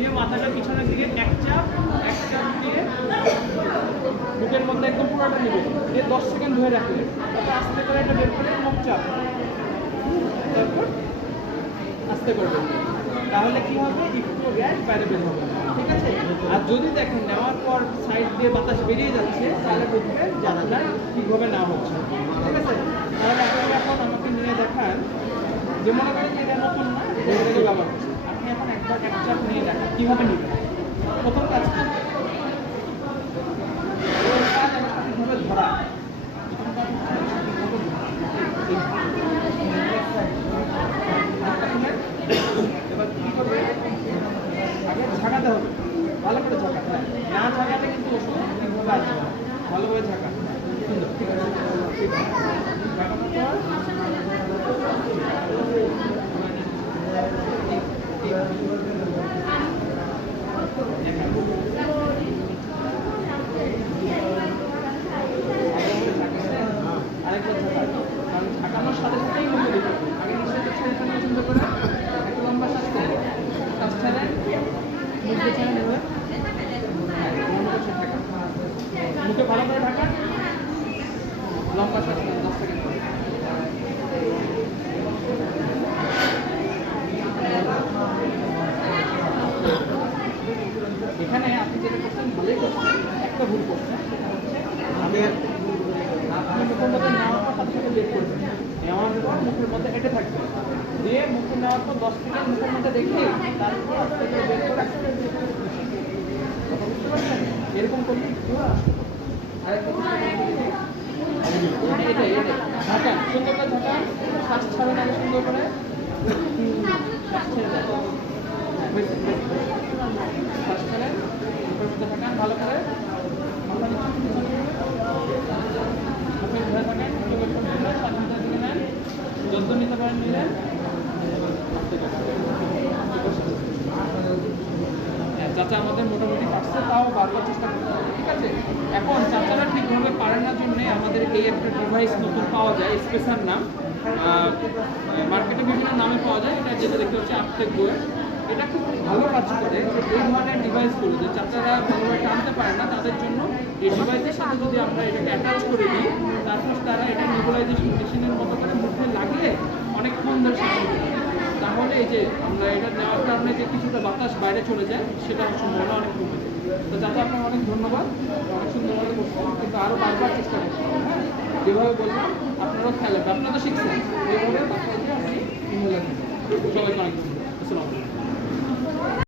দিয়ে মাথাটা পিছনের দিকে এক চাপ দিয়ে বুকের মধ্যে একদম পুরোটা নেবে, দিয়ে 10 সেকেন্ড ধরে রাখবে, তারপর আস্তে করে এটা বের করে মুখ চাপ, তারপর আস্তে করবে। তাহলে কি হবে, একটু গ্যাস বাইরে বের হবে, ঠিক আছে? আর যদি দেখেন নেওয়ার পর সাইড দিয়ে বাতাস বেরিয়ে যাচ্ছে, তাহলে বুঝবেন জানালা ঠিকভাবে নেওয়া হচ্ছে, ঠিক আছে? তাহলে আপনাকে এখন আমাকে নিয়ে দেখান, যে মনে করেন এটা নতুন না, এটা ব্যবহার করছে, আপনি এখন একবার এক চাপ নিয়ে দেখান কীভাবে নেবেন। প্রথম কাজ কি, সঠিকভাবে ধরা, এবার কি করবে, আগে ঝাঁকাতে হবে, ভালো করে ঝাঁকাতে, না ঝাঁকাতে কিন্তু ওষুধ ঠিকভাবে আসবে না, ভালোভাবে ঝাঁকা, সুন্দর, ঠিক আছে? আরেকবার ঝাঁকানো, কারণ ঝাঁকানোর সাথে সাথেই কিন্তু দিতে হবে। আগে নিশ্চয়ই ছেড়ে সুন্দর করে একটা লম্বা শ্বাস করবো, শ্বাস ছেড়ে মুখে ছেড়ে নেবে, মুখে ভালো করে ঢাকা, লম্বা শ্বাস নেবে 10 সেকেন্ড করে। এখানে আপনি যেটা করছেন ভালোই করছেন, একটা ভুল করছেন, সেটা হচ্ছে আপনি মুখের মধ্যে নেওয়ার পর সাথে সাথে বের করবেন, নেওয়ার পর মুখের মধ্যে এটে থাকবে, দিয়ে মুখে নেওয়ার পর 10 সেকেন্ড মুখের মধ্যে রেখে তারপর আস্তে করে বের করে বুঝতে পারছেন? এরকম করলে এটাই ঢাকান, সুন্দর করে ঢাকান, শ্বাস ছাড়েন আগে সুন্দর করে, শ্বাস ছেড়ে দেন, শ্বাস ছাড়েন, মুখের মধ্যে ঢাকান ভালো করে, মাথা নিচু মুখে ধরে থাকেন, শ্বাস নিতে দিকে নেন, যত নিতে পারেন নিলেন, চাচা আমাদের মোটামুটি পারছে, তাও বারবার চেষ্টা করতে হবে, ঠিক আছে? এখন চাচারা ঠিকভাবে পারে না জন্যে আমাদের এই একটা ডিভাইস নতুন পাওয়া যায়, স্পেশাল নাম, মার্কেটে বিভিন্ন নামে পাওয়া যায়, এটা যেটা দেখতে হচ্ছে আপটেক বইয়ের, এটা খুব ভালো কাজ করে। যে এই ধরনের ডিভাইসগুলো যে চাচারা ভালোভাবে টানতে পারে না, তাদের জন্য এই ডিভাইসের সাথে যদি আমরা এটাকে অ্যাটাচ করে দিই, তারপর তারা এটা নেবুলাইজেশন মেশিনের মতো করে মুখে লাগিয়ে অনেকক্ষণ ধরে শ্বাস নিতে পারে। তাহলে এই যে আমরা এটা নেওয়ার কারণে যে কিছুটা বাতাস বাইরে চলে যায়, সেটা সম্ভাবনা অনেক কমে যায়। তো চাচা আপনার অনেক ধন্যবাদ, অনেক সুন্দরভাবে করছেন, কিন্তু আরও বারবার চেষ্টা করতে হবে, হ্যাঁ? যেভাবে বললাম আপনারাও খেয়াল রাখবেন, আপনারা তো শিখছেন, এইভাবে বাসায় গিয়ে আপনি ইনহেলার দিবেন। সবাইকে অনেক ধন্যবাদ, আসসালামু আলাইকুম।